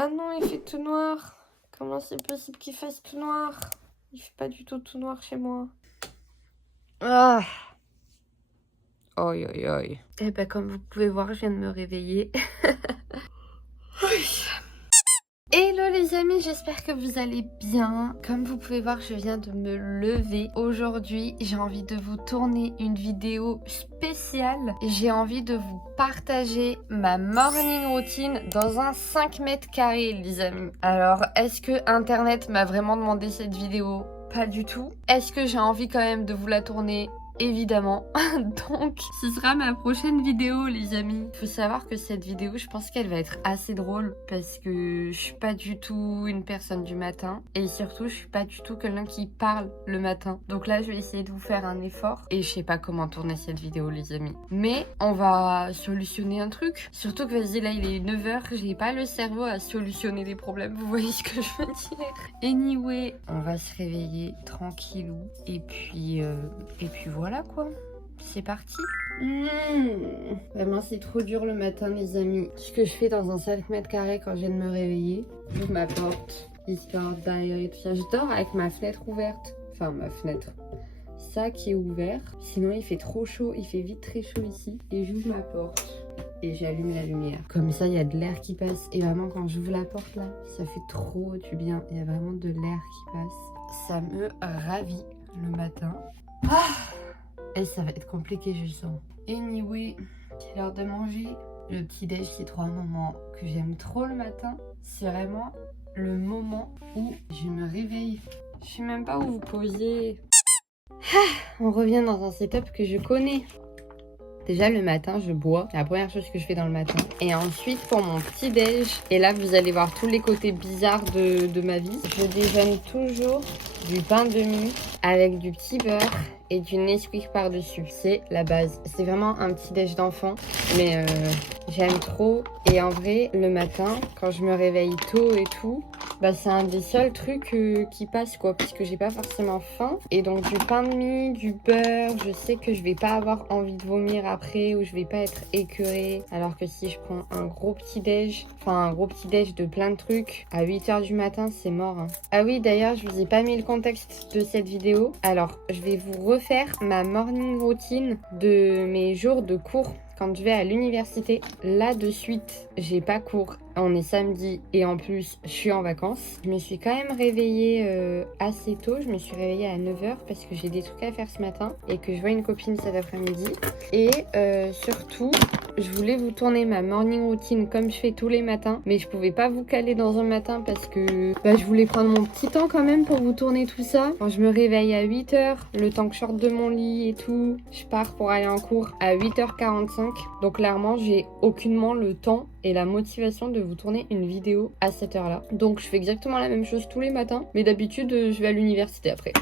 Ah non, il fait tout noir. Comment c'est possible qu'il fasse tout noir? Il fait pas du tout noir chez moi. Ah. Oi, oi, oi. Eh ben, comme vous pouvez voir, je viens de me réveiller. Hello les amis, j'espère que vous allez bien. Comme vous pouvez voir, je viens de me lever. Aujourd'hui, j'ai envie de vous tourner une vidéo spéciale. J'ai envie de vous partager ma morning routine dans un 5 mètres carrés, les amis. Alors, est-ce que Internet m'a vraiment demandé cette vidéo? Pas du tout. Est-ce que j'ai envie quand même de vous la tourner? Évidemment. Donc, ce sera ma prochaine vidéo, les amis. Faut savoir que cette vidéo, je pense qu'elle va être assez drôle parce que je suis pas du tout une personne du matin et surtout, je suis pas du tout quelqu'un qui parle le matin. Donc là, je vais essayer de vous faire un effort et je sais pas comment tourner cette vidéo, les amis. Mais on va solutionner un truc. Surtout que, vas-y, là, il est 9h, j'ai pas le cerveau à solutionner des problèmes. Vous voyez ce que je veux dire? Anyway, on va se réveiller tranquillou et puis voilà quoi, c'est parti. Vraiment c'est trop dur le matin les amis. Ce que je fais dans un 5 mètres carrés quand je viens de me réveiller, j'ouvre ma porte, histoire d'aérer tout ça. Je dors avec ma fenêtre ouverte, enfin ma fenêtre, ça qui est ouvert. Sinon il fait trop chaud, il fait vite très chaud ici. Et j'ouvre ma porte et j'allume la lumière. Comme ça il y a de l'air qui passe. Et vraiment quand j'ouvre la porte là, ça fait trop du bien. Il y a vraiment de l'air qui passe. Ça me ravit le matin. Et ça va être compliqué, je sens. Anyway, c'est l'heure de manger. Le petit-déj, c'est trop un moment que j'aime trop le matin. C'est vraiment le moment où je me réveille. Je sais même pas où vous poser. On revient dans un setup que je connais. Déjà le matin je bois, c'est la première chose que je fais dans le matin. Et ensuite pour mon petit déj, et là vous allez voir tous les côtés bizarres de ma vie. Je déjeune toujours du pain de mie avec du petit beurre et du Nesquik par dessus. C'est la base. C'est vraiment un petit déj d'enfant, mais j'aime trop. Et en vrai le matin quand je me réveille tôt et tout, bah c'est un des seuls trucs qui passe quoi, puisque j'ai pas forcément faim. Et donc du pain de mie, du beurre, je sais que je vais pas avoir envie de vomir après ou je vais pas être écœurée. Alors que si je prends un gros petit déj, enfin un gros petit déj de plein de trucs à 8h du matin, c'est mort hein. Ah oui d'ailleurs je vous ai pas mis le contexte de cette vidéo. Alors je vais vous refaire ma morning routine de mes jours de cours. Quand je vais à l'université, là de suite, j'ai pas cours. On est samedi et en plus, je suis en vacances. Je me suis quand même réveillée assez tôt. Je me suis réveillée à 9h parce que j'ai des trucs à faire ce matin et que je vois une copine cet après-midi. Et surtout, je voulais vous tourner ma morning routine comme je fais tous les matins. Mais je pouvais pas vous caler dans un matin parce que je voulais prendre mon petit temps quand même pour vous tourner tout ça. Quand je me réveille à 8h, le temps que je sorte de mon lit et tout, je pars pour aller en cours à 8h45. Donc clairement, j'ai aucunement le temps et la motivation de vous tourner une vidéo à cette heure-là. Donc je fais exactement la même chose tous les matins. Mais d'habitude, je vais à l'université après.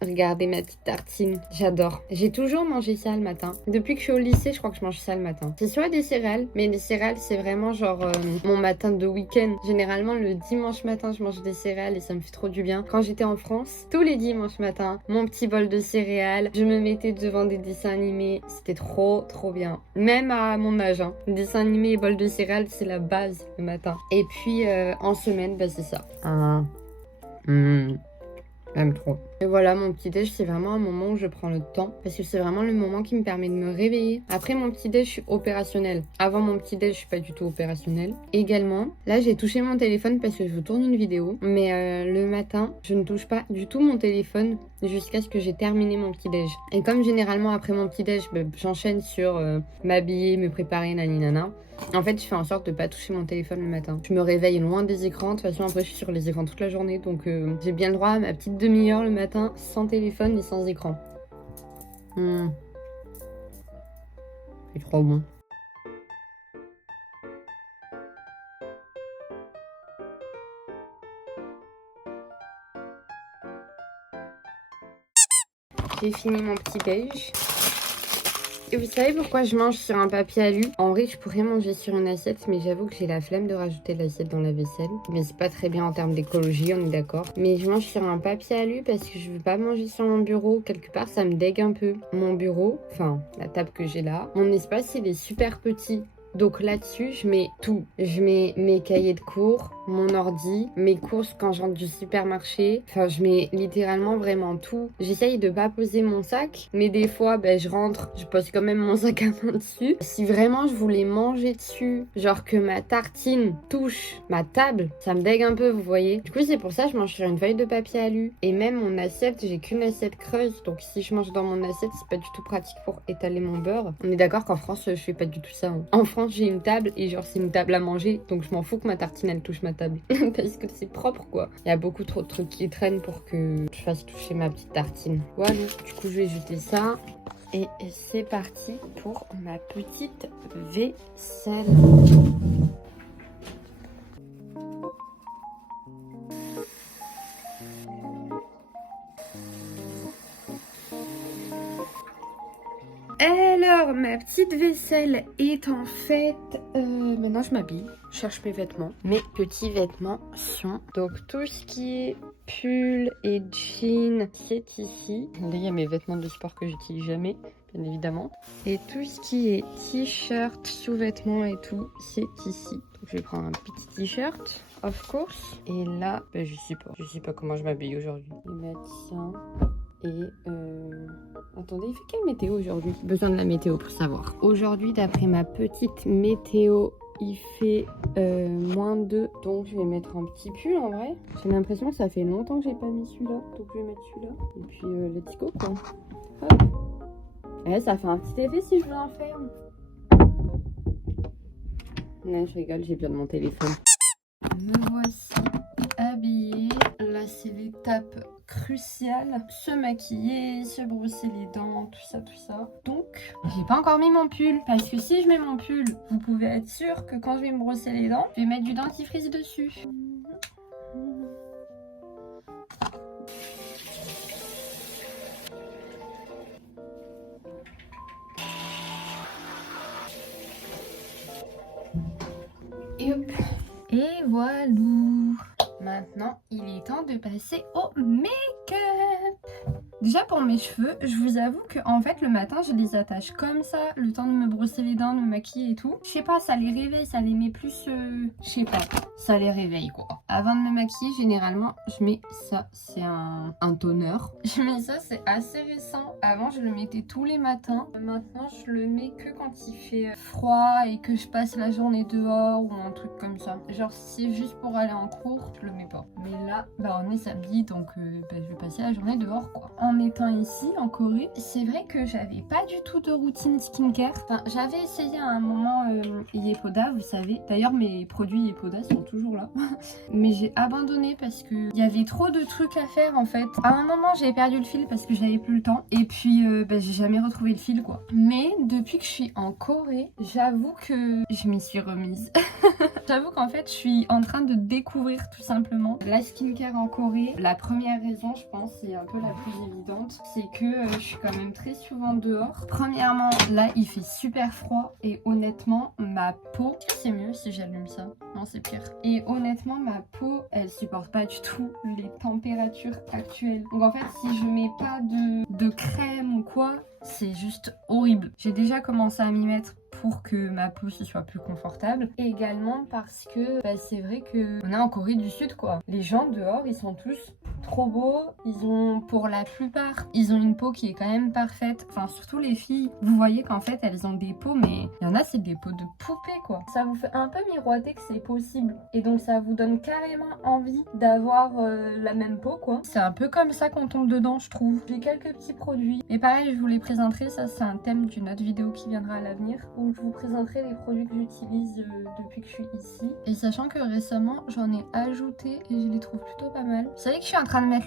Regardez ma petite tartine, j'adore. J'ai toujours mangé ça le matin. Depuis que je suis au lycée, je crois que je mange ça le matin. C'est soit des céréales, mais les céréales, c'est vraiment genre mon matin de week-end. Généralement, le dimanche matin, je mange des céréales et ça me fait trop du bien. Quand j'étais en France, tous les dimanches matins, mon petit bol de céréales, je me mettais devant des dessins animés. C'était trop bien. Même à mon âge, hein. Dessins animés et bol de céréales, c'est la base le matin. Et puis en semaine, c'est ça. J'aime trop. Et voilà, mon petit déj, c'est vraiment un moment où je prends le temps parce que c'est vraiment le moment qui me permet de me réveiller. Après mon petit déj, je suis opérationnelle. Avant mon petit déj, je suis pas du tout opérationnelle. Également, là, j'ai touché mon téléphone parce que je vous tourne une vidéo. Mais le matin, je ne touche pas du tout mon téléphone jusqu'à ce que j'ai terminé mon petit déj. Et comme généralement après mon petit déj, j'enchaîne sur m'habiller, me préparer, naninana. En fait, je fais en sorte de pas toucher mon téléphone le matin. Je me réveille loin des écrans. De toute façon, après, je suis sur les écrans toute la journée. Donc, j'ai bien le droit à ma petite demi-heure le matin sans téléphone et sans écran. C'est trop bon. J'ai fini mon petit déj. Et vous savez pourquoi je mange sur un papier alu? En vrai, je pourrais manger sur une assiette, mais j'avoue que j'ai la flemme de rajouter l'assiette dans la vaisselle. Mais c'est pas très bien en termes d'écologie, on est d'accord. Mais je mange sur un papier alu parce que je veux pas manger sur mon bureau. Quelque part, ça me dégue un peu. Mon bureau, enfin, la table que j'ai là, mon espace, il est super petit. Donc là-dessus, je mets tout. Je mets mes cahiers de cours, mon ordi, mes courses quand j'entre du supermarché. Enfin, je mets littéralement vraiment tout. J'essaye de pas poser mon sac, mais des fois, je rentre, je pose quand même mon sac à main dessus. Si vraiment je voulais manger dessus, genre que ma tartine touche ma table, ça me dégue un peu, vous voyez. Du coup, c'est pour ça que je mange sur une feuille de papier alu. Et même mon assiette, j'ai qu'une assiette creuse. Donc si je mange dans mon assiette, c'est pas du tout pratique pour étaler mon beurre. On est d'accord qu'en France, je fais pas du tout ça. Hein. En France, j'ai une table et genre c'est une table à manger. Donc je m'en fous que ma tartine, elle touche ma table. Parce que c'est propre, quoi. Il y a beaucoup trop de trucs qui traînent pour que je fasse toucher ma petite tartine. Voilà, du coup, je vais jeter ça. Et c'est parti pour ma petite vaisselle. Alors, ma petite vaisselle est en fait... maintenant, je m'habille. Je cherche mes vêtements. Mes petits vêtements sont... Donc, tout ce qui est pull et jean, c'est ici. Là, il y a mes vêtements de sport que j'utilise jamais, bien évidemment. Et tout ce qui est t-shirt, sous-vêtements et tout, c'est ici. Donc, je vais prendre un petit t-shirt, of course. Et là, je sais pas comment je m'habille aujourd'hui. Je vais mettre ça... Et attendez, il fait quelle météo aujourd'hui? Besoin de la météo pour savoir. Aujourd'hui, d'après ma petite météo, il fait -2. Donc je vais mettre un petit pull en vrai. J'ai l'impression que ça fait longtemps que j'ai pas mis celui-là. Donc je vais mettre celui-là. Et puis let's go quoi. Hop. Eh, ça fait un petit effet si je l'enferme. Non, je rigole, j'ai besoin de mon téléphone. Me voici habillée. Là, c'est l'étape cruciale. Se maquiller, se brosser les dents, tout ça, tout ça. Donc, j'ai pas encore mis mon pull. Parce que si je mets mon pull, vous pouvez être sûr que quand je vais me brosser les dents, je vais mettre du dentifrice dessus. Et hop. Et voilà. Maintenant, il est temps de passer au make-up. Déjà pour mes cheveux, je vous avoue que en fait le matin je les attache comme ça, le temps de me brosser les dents, de me maquiller et tout. Je sais pas, ça les réveille, ça les met plus, je sais pas, ça les réveille quoi. Avant de me maquiller, généralement je mets ça, c'est un toner. Je mets ça, c'est assez récent. Avant je le mettais tous les matins. Maintenant je le mets que quand il fait froid et que je passe la journée dehors ou un truc comme ça. Genre si c'est juste pour aller en cours, je le mets pas. Mais là, on est samedi donc je vais passer la journée dehors quoi. En étant ici en Corée, c'est vrai que j'avais pas du tout de routine skincare. Enfin, j'avais essayé à un moment Yepoda, vous savez. D'ailleurs, mes produits Yepoda sont toujours là. Mais j'ai abandonné parce que il y avait trop de trucs à faire en fait. À un moment, j'ai perdu le fil parce que j'avais plus le temps. Et puis, j'ai jamais retrouvé le fil quoi. Mais depuis que je suis en Corée, j'avoue que je m'y suis remise. J'avoue qu'en fait, je suis en train de découvrir tout simplement la skincare en Corée. La première raison, je pense, c'est un peu la plus évidente, c'est que je suis quand même très souvent dehors. Premièrement, là, il fait super froid et honnêtement, ma peau... Est-ce que c'est mieux si j'allume ça? Non, c'est pire. Et honnêtement, ma peau, elle supporte pas du tout les températures actuelles. Donc en fait, si je mets pas de crème ou quoi, c'est juste horrible. J'ai déjà commencé à m'y mettre pour que ma peau se soit plus confortable. Et également parce que c'est vrai que on est en Corée du Sud quoi. Les gens dehors, ils sont tous trop beaux. Ils ont, pour la plupart, ils ont une peau qui est quand même parfaite. Enfin, surtout les filles. Vous voyez qu'en fait, elles ont des peaux, mais il y en a, c'est des peaux de poupée quoi. Ça vous fait un peu miroiter que c'est possible. Et donc, ça vous donne carrément envie d'avoir la même peau quoi. C'est un peu comme ça qu'on tombe dedans, je trouve. J'ai quelques petits produits. Et pareil, je vous les présenterai. Ça, c'est un thème d'une autre vidéo qui viendra à l'avenir, où je vous présenterai les produits que j'utilise depuis que je suis ici. Et sachant que récemment, j'en ai ajouté et je les trouve plutôt pas mal. Vous savez que je suis en train de mettre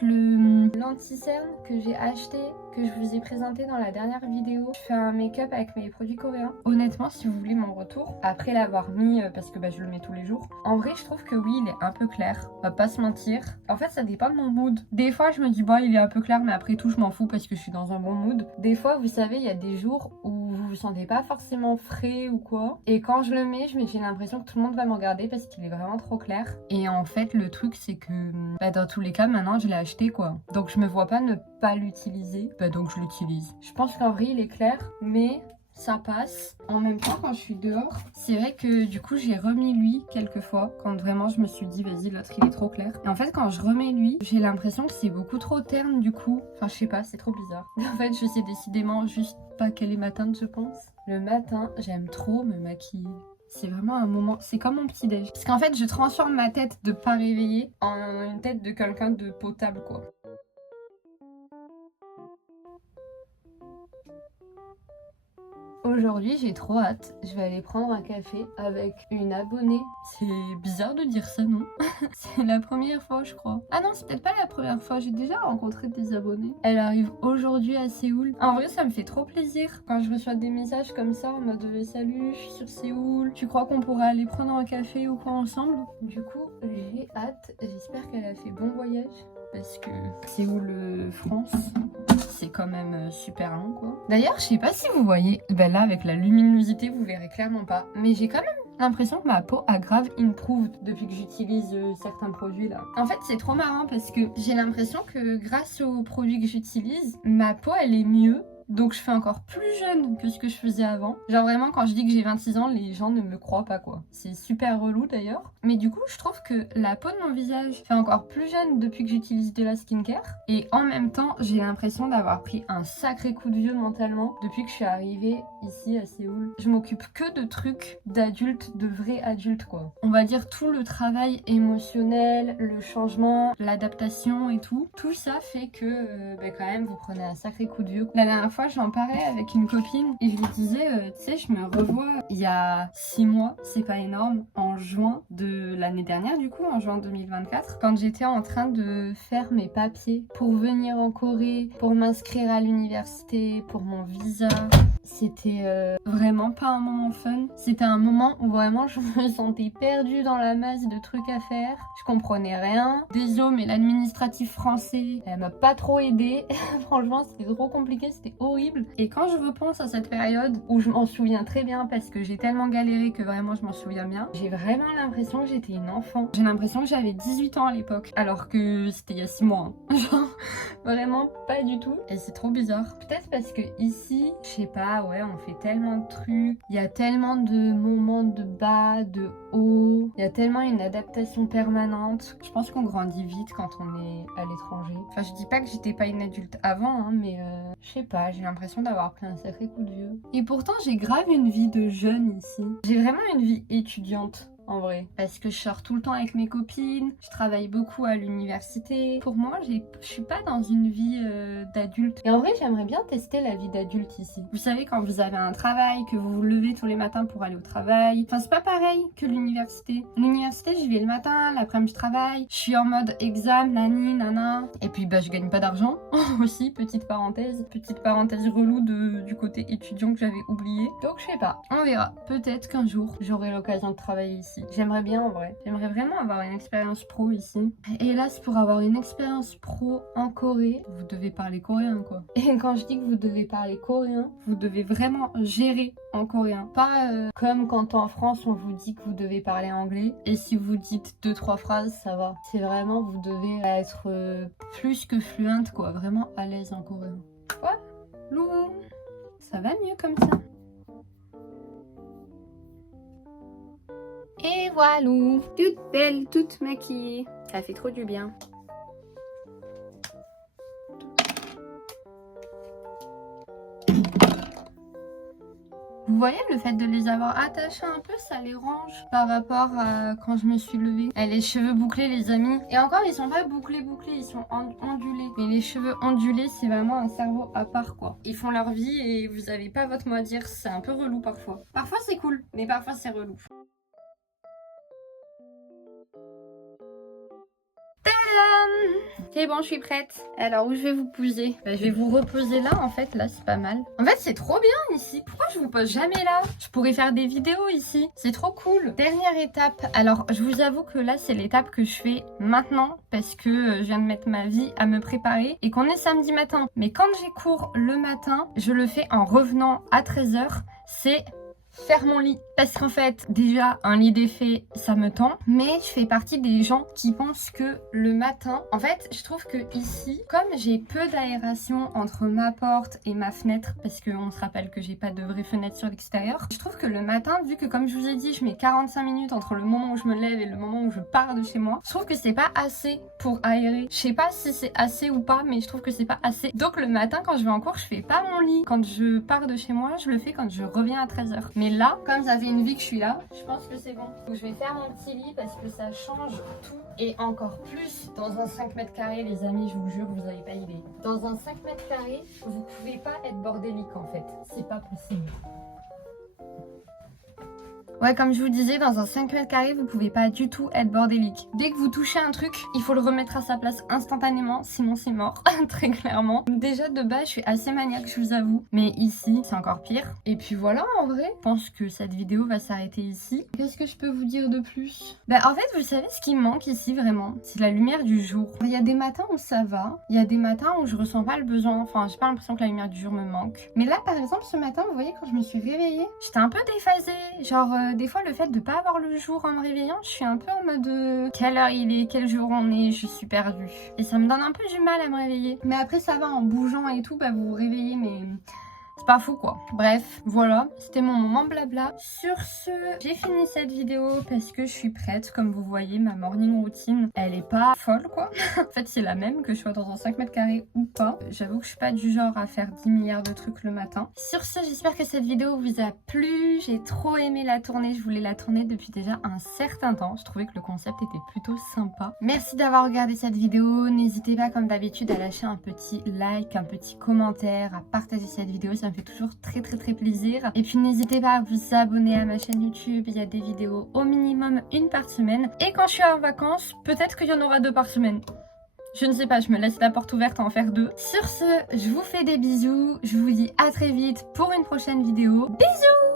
l'anti-cerne que j'ai acheté, que je vous ai présenté dans la dernière vidéo. Je fais un make-up avec mes produits coréens. Honnêtement, si vous voulez mon retour, après l'avoir mis, parce que je le mets tous les jours, en vrai, je trouve que oui, il est un peu clair. On va pas se mentir. En fait, ça dépend de mon mood. Des fois, je me dis, il est un peu clair, mais après tout, je m'en fous parce que je suis dans un bon mood. Des fois, vous savez, il y a des jours où vous vous sentez pas forcément frais ou quoi. Et quand je le mets, j'ai l'impression que tout le monde va me regarder parce qu'il est vraiment trop clair. Et en fait, le truc, c'est que dans tous les cas, maintenant, je l'ai acheté quoi. Donc, je me vois pas ne pas l'utiliser. Donc, je l'utilise. Je pense qu'en vrai, il est clair, mais ça passe. En même temps, quand je suis dehors, c'est vrai que du coup, j'ai remis l'huile quelques fois quand vraiment je me suis dit, vas-y, l'autre il est trop clair. Et en fait, quand je remets l'huile, j'ai l'impression que c'est beaucoup trop terne du coup. Enfin, je sais pas, c'est trop bizarre. En fait, je sais décidément juste pas quelle est ma teinte, je pense. Le matin, j'aime trop me maquiller. C'est vraiment un moment, c'est comme mon petit déj. Parce qu'en fait, je transforme ma tête de pas réveillée en une tête de quelqu'un de potable, quoi. Aujourd'hui, j'ai trop hâte. Je vais aller prendre un café avec une abonnée. C'est bizarre de dire ça, non? C'est la première fois, je crois. Ah non, c'est peut-être pas la première fois. J'ai déjà rencontré des abonnés. Elle arrive aujourd'hui à Séoul. En vrai, ça me fait trop plaisir quand je reçois des messages comme ça en mode salut, je suis sur Séoul. Tu crois qu'on pourrait aller prendre un café ou quoi ensemble? Du coup, j'ai hâte. J'espère qu'elle a fait bon voyage. Parce que Séoul, France, c'est quand même super long, quoi. D'ailleurs, je sais pas si vous voyez, ben là, avec la luminosité, vous verrez clairement pas. Mais j'ai quand même l'impression que ma peau a grave improved depuis que j'utilise certains produits, là. En fait, c'est trop marrant parce que j'ai l'impression que grâce aux produits que j'utilise, ma peau, elle est mieux. Donc je fais encore plus jeune que ce que je faisais avant. Genre vraiment quand je dis que j'ai 26 ans, les gens ne me croient pas quoi. C'est super relou d'ailleurs. Mais du coup je trouve que la peau de mon visage fait encore plus jeune depuis que j'utilise de la skincare. Et en même temps j'ai l'impression d'avoir pris un sacré coup de vieux mentalement depuis que je suis arrivée ici à Séoul. Je m'occupe que de trucs d'adultes, de vrais adultes quoi. On va dire tout le travail émotionnel, le changement, l'adaptation et tout. Tout ça fait que quand même vous prenez un sacré coup de vieux. La dernière fois, j'en parlais avec une copine et je lui disais, tu sais, je me revois il y a 6 mois, c'est pas énorme, en juin de l'année dernière, du coup, en juin 2024, quand j'étais en train de faire mes papiers pour venir en Corée, pour m'inscrire à l'université, pour mon visa. C'était vraiment pas un moment fun. C'était un moment où vraiment je me sentais perdue dans la masse de trucs à faire. Je comprenais rien. Désolé, mais l'administratif français, elle m'a pas trop aidée. Franchement, c'était trop compliqué, c'était horrible. Et quand je repense à cette période où je m'en souviens très bien parce que j'ai tellement galéré que vraiment je m'en souviens bien, j'ai vraiment l'impression que j'étais une enfant. J'ai l'impression que j'avais 18 ans à l'époque, alors que c'était il y a 6 mois. Hein. Genre, vraiment pas du tout. Et c'est trop bizarre. Peut-être parce que ici, je sais pas, ouais, on fait tellement de trucs. Il y a tellement de moments de bas, de haut. Il y a tellement une adaptation permanente. Je pense qu'on grandit vite quand on est à l'étranger. Enfin, je dis pas que j'étais pas une adulte avant, hein, mais je sais pas, j'ai l'impression d'avoir pris un sacré coup de vieux. Et pourtant, j'ai grave une vie de jeune ici. J'ai vraiment une vie étudiante. En vrai, parce que je sors tout le temps avec mes copines, je travaille beaucoup à l'université. Pour moi, je suis pas dans une vie d'adulte. Et en vrai, j'aimerais bien tester la vie d'adulte ici. Vous savez, quand vous avez un travail, que vous vous levez tous les matins pour aller au travail. Enfin, c'est pas pareil que l'université. L'université, j'y vais le matin, l'après-midi, je travaille. Je suis en mode examen, nani, nana. Et puis, bah, je gagne pas d'argent aussi, petite parenthèse relou du côté étudiant que j'avais oublié. Donc, je sais pas, on verra. Peut-être qu'un jour, j'aurai l'occasion de travailler ici. J'aimerais bien en vrai. J'aimerais vraiment avoir une expérience pro ici. Et hélas, pour avoir une expérience pro en Corée, vous devez parler coréen quoi. Et quand je dis que vous devez parler coréen, vous devez vraiment gérer en coréen. Pas comme quand en France on vous dit que vous devez parler anglais. Et si vous dites 2-3 phrases, ça va. C'est vraiment, vous devez être plus que fluente quoi. Vraiment à l'aise en coréen. Quoi? Lou, ça va mieux comme ça. Et voilà, toute belle, toute maquillée. Ça fait trop du bien. Vous voyez, le fait de les avoir attachés un peu, ça les range par rapport à quand je me suis levée. Et les cheveux bouclés, les amis. Et encore, ils sont pas bouclés, ils sont ondulés. Mais les cheveux ondulés, c'est vraiment un cerveau à part, quoi. Ils font leur vie et vous avez pas votre mot à dire. C'est un peu relou parfois. Parfois, c'est cool, mais parfois, c'est relou. C'est bon, je suis prête. Alors, où je vais vous poser? Je vais vous reposer là, en fait. Là, c'est pas mal. En fait, c'est trop bien ici. Pourquoi je vous pose jamais là? Je pourrais faire des vidéos ici. C'est trop cool. Dernière étape. Alors, je vous avoue que là, c'est l'étape que je fais maintenant parce que je viens de mettre ma vie à me préparer et qu'on est samedi matin. Mais quand j'ai cours le matin, je le fais en revenant à 13h. C'est faire mon lit. Parce qu'en fait, déjà, un lit défait, ça me tend. Mais je fais partie des gens qui pensent que le matin... En fait, je trouve que ici, comme j'ai peu d'aération entre ma porte et ma fenêtre, parce qu'on se rappelle que j'ai pas de vraie fenêtre sur l'extérieur, je trouve que le matin, vu que comme je vous ai dit, je mets 45 minutes entre le moment où je me lève et le moment où je pars de chez moi, je trouve que c'est pas assez pour aérer. Je sais pas si c'est assez ou pas, mais je trouve que c'est pas assez. Donc le matin, quand je vais en cours, je fais pas mon lit. Quand je pars de chez moi, je le fais quand je reviens à 13h. Mais là, comme ça fait une vie que je suis là, je pense que c'est bon. Donc je vais faire mon petit lit parce que ça change tout. Et encore plus dans un 5 mètres carrés, les amis, je vous jure, vous n'avez pas idée. Dans un 5 mètres carrés, vous pouvez pas être bordélique en fait. C'est pas possible. Ouais, comme je vous disais, dans un 5 mètres carrés, vous pouvez pas du tout être bordélique. Dès que vous touchez un truc, il faut le remettre à sa place instantanément, sinon c'est mort, très clairement. Déjà de base, je suis assez maniaque, je vous avoue. Mais ici, c'est encore pire. Et puis voilà, en vrai, je pense que cette vidéo va s'arrêter ici. Qu'est-ce que je peux vous dire de plus? Bah en fait, vous savez ce qui me manque ici vraiment? C'est la lumière du jour. Il y a des matins où ça va, il y a des matins où je ressens pas le besoin, enfin j'ai pas l'impression que la lumière du jour me manque. Mais là, par exemple, ce matin, vous voyez, quand je me suis réveillée, j'étais un peu déphasée, genre... des fois, le fait de pas avoir le jour en me réveillant, je suis un peu en mode quelle heure il est, quel jour on est, je suis perdue. Et ça me donne un peu du mal à me réveiller. Mais après, ça va, en bougeant et tout, bah vous vous réveillez, mais... c'est pas fou quoi. Bref, voilà, c'était mon moment blabla. Sur ce, j'ai fini cette vidéo parce que je suis prête. Comme vous voyez, ma morning routine, elle est pas folle quoi. En fait, c'est la même que je sois dans un 5 mètres carrés ou pas. J'avoue que je suis pas du genre à faire 10 milliards de trucs le matin. Sur ce, j'espère que cette vidéo vous a plu. J'ai trop aimé la tourner. Je voulais la tourner depuis déjà un certain temps. Je trouvais que le concept était plutôt sympa. Merci d'avoir regardé cette vidéo. N'hésitez pas comme d'habitude à lâcher un petit like, un petit commentaire, à partager cette vidéo. Ça me fait toujours très plaisir. Et puis n'hésitez pas à vous abonner à ma chaîne YouTube. Il y a des vidéos au minimum une par semaine. Et quand je suis en vacances, peut-être qu'il y en aura 2 par semaine. Je ne sais pas, je me laisse la porte ouverte à en faire 2. Sur ce, je vous fais des bisous. Je vous dis à très vite pour une prochaine vidéo. Bisous!